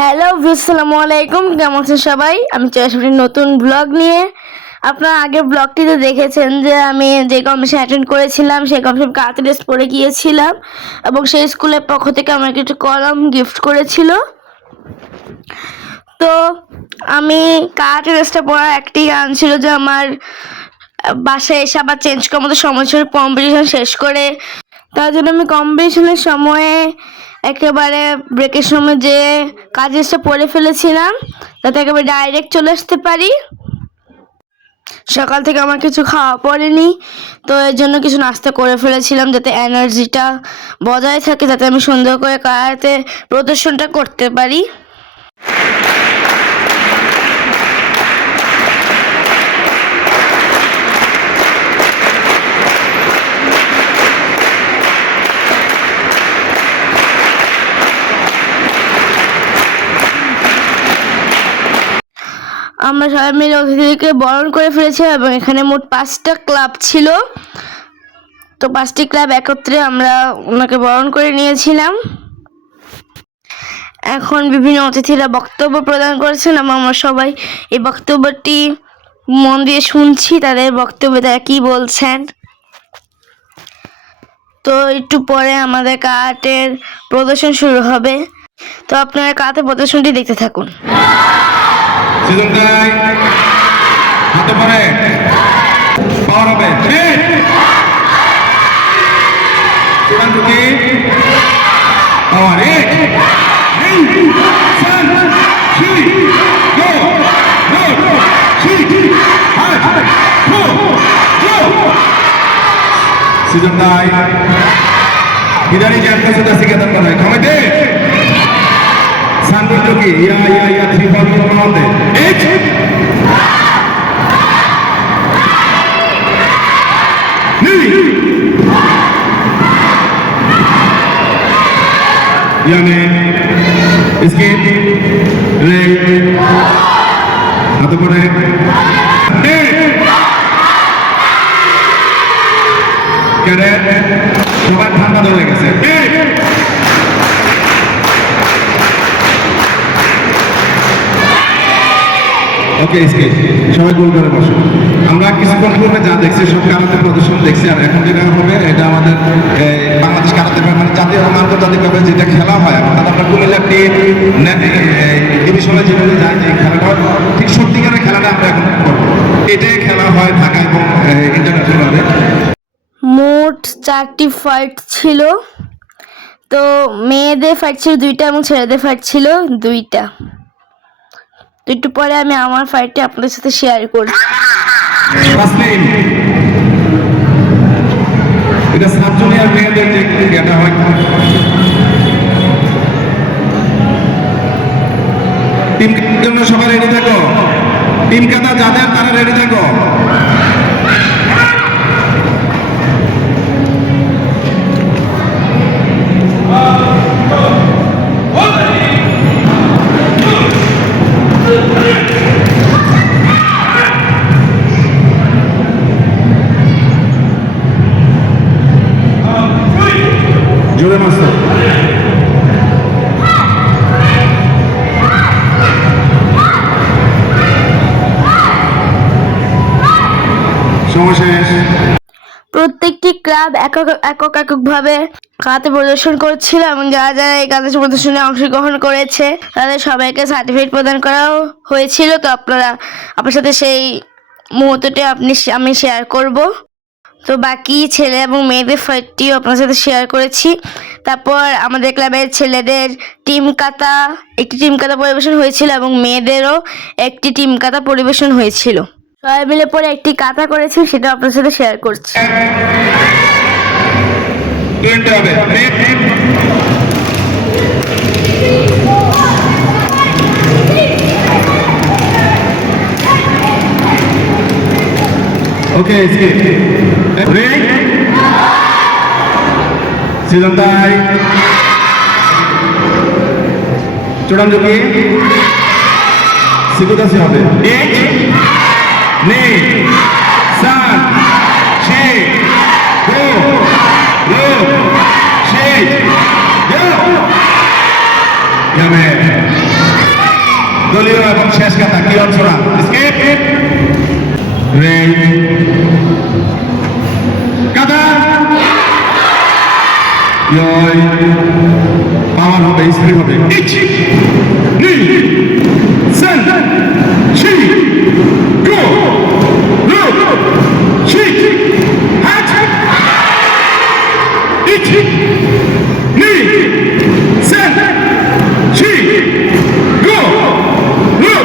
Hello আসসালামু আলাইকুম, কেমন আছেন সবাই? আমি চলে আসছি নতুন ব্লগ নিয়ে। আপনারা আগের ব্লগটিতে দেখেছেন যে আমি যে কম্পিটিশন অ্যাটেন্ড করেছিলাম সেই কম্পিটিশন কারাতে ড্রেস পরে গিয়েছিলাম এবং সেই স্কুলের পক্ষ থেকে আমাকে একটা কলম গিফট করেছিল। তো আমি কারাতে ড্রেসটা পরার একটি গান ছিল যে আমার বাসায় এসে আবার চেঞ্জ করার মতো সময় ছিল কম্পিটিশন শেষ করে। তার জন্য আমি কম্পিটিশনের সময়ে একেবারে ব্রেকের সময় যে কাজটা পড়ে ফেলেছিলাম যাতে একেবারে ডাইরেক্ট চলে আসতে পারি। সকাল থেকে আমার কিছু খাওয়া পড়েনি, তো এর জন্য কিছু নাস্তা করে ফেলেছিলাম যাতে এনার্জিটা বজায় থাকে, যাতে আমি সুন্দর করে কারাতে প্রদর্শনটা করতে পারি। আমরা সবাই মিলে অতিথিকে বরণ করে ফেলেছি এবং এখানে মোট 5টা ক্লাব ছিল। তো 5টি ক্লাব একত্রে আমরা ওনাকে বরণ করে নিয়েছিলাম। এখন বিভিন্ন অতিথিরা বক্তব্য প্রদান করেছেন এবং আমরা সবাই এই বক্তব্যটি মন দিয়ে শুনছি, তাদের বক্তব্যে তারা কি বলছেন। তো একটু পরে আমাদের কারাটের প্রদর্শন শুরু হবে, তো আপনারা কারাতে প্রদর্শনটি দেখতে থাকুন। সিজনটাই হাতে পরে পাওয়ার হবে চূড়ান্ত কি পাওয়ার সিজনটাই ইদানি চ্যাম্পিয়ন সুদা সিকেতন করে committee Sandwich jockey, yeah, 3 ball on there. Eight. Yeah, man. Escape. Red. Hato pore. Cadet. সবার ঠান্ডা ধরে গেছে। ওকে স্কেচ সবাই গোল করে বসো। আমরা কিছুক্ষণ পূর্বে যা দেখছি সব কারাতে প্রদর্শন দেখছি, আর এখন যেটা হবে এটা আমাদের বাংলাদেশ কারাতে মানে জাতীয় এবং আন্তর্জাতিকভাবে যেটা খেলা হয়, অর্থাৎ আমরা কুমিল্লার ডিভিশনে যেভাবে যাই যে খেলাটা ঠিক সত্যিকারের খেলাটা আমরা এখন করবো। এটাই খেলা হয় ঢাকা এবং ইন্টারন্যাশনালে। মোট 4টি ফাইট ছিল। তো মেয়েদের ফাইট ছিল 2টা এবং ছেলেদের ফাইট ছিল 2টা। তো একটু পরে আমি আমার ফাইটটি আপনাদের সাথে শেয়ার করছি। এটা সাব জুনিয়র মেয়েদের যে এটা হয়। টিম জন্য সবাই রেডি থাকো। টিম কাটা যাদের তারা রেডি থাকো। জোরে মাস্টার প্রত্যেকটি ক্লাব এককভাবে কারাতে প্রদর্শন করছিল এবং যারা যারা এই কারাতে প্রদর্শনে অংশগ্রহণ করেছে তাদের সবাইকে সার্টিফিকেট প্রদান করাও হয়েছিল। তো আপনার সাথে সেই মুহূর্তটি আমি শেয়ার করব। তো বাকি ছেলে এবং মেয়েদের ফাইটটিও আপনার সাথে শেয়ার করেছি। তারপর আমাদের ক্লাবের ছেলেদের একটি টিম কাতা পরিবেশন হয়েছিল এবং মেয়েদেরও একটি টিম কাতা পরিবেশন হয়েছিল। সবাই মিলে পরে একটি কাতা করেছি, সেটা আপনার সাথে শেয়ার করছি। ওকে সিজনটাই চূড়ান্ত কি সিকুদাসি হবে। নেই 7 6 2 1 6 যাবে দলীয় এবং শেষ কথা কি অঞ্চলা স্কেপ রে কাদা ইয় পাওয়ার হবে স্ত্রী হবে ইচি নি সেন চি গো রো চি হাট ইচি নি সেন চি গো রো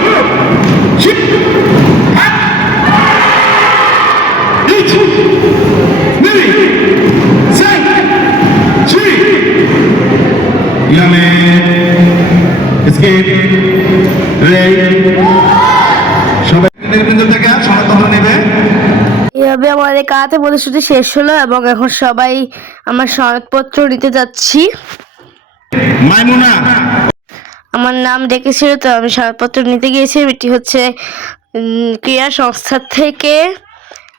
চি হাট ইচি নি সেন চি ইয়ামে স্কেপ রে সবাই নির্বিন্দু থেকে সমাধান নেবে এভাবে আমাদের কারাতে প্রদর্শনী শেষ হলো এবং এখন সবাই আমার সনদপত্র নিতে যাচ্ছি। মাইমুনা আমার নাম ডেকেছিল তো আমি সনদপত্র নিতে গিয়েছিলাম। এটি হচ্ছে ক্রীড়া সংস্থা থেকে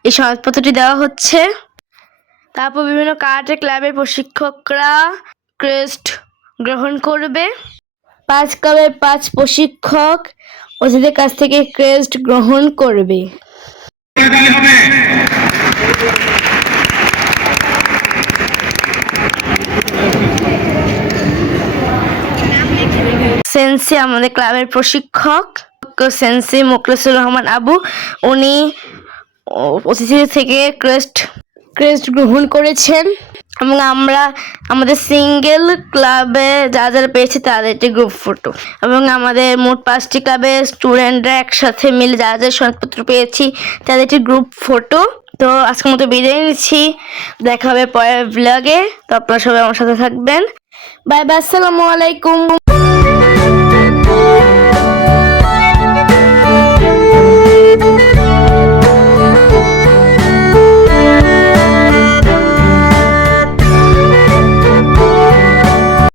এই সনদপত্রটি দেওয়া হচ্ছে। তারপর বিভিন্ন কারাটে ক্লাবের প্রশিক্ষকরা ক্রেস্ট গ্রহণ করবে। 5 ক্লাবের 5 প্রশিক্ষক ওদের কাছ থেকে ক্রেস্ট গ্রহণ করবে। দিলে হবে সেন্সি আমাদের ক্লাবের প্রশিক্ষক সেন্সি মুখলেসুর রহমান আবু, উনি অতিথি থেকে ক্রেস্ট গ্রহণ করেছেন এবং আমরা আমাদের সিঙ্গেল ক্লাবে যারা পেয়েছি তাদের একটি গ্রুপ ফটো এবং আমাদের মোট 5টি ক্লাবের স্টুডেন্টরা একসাথে মিলে যারা সনদপত্র পেয়েছি তাদের একটি গ্রুপ ফটো। তো আজকের মতো বিদায় নিচ্ছি, দেখা হবে পরের ব্লগে। তো আপনারা সবাই আমার সাথে থাকবেন। বাই বাই, আসসালামু আলাইকুম।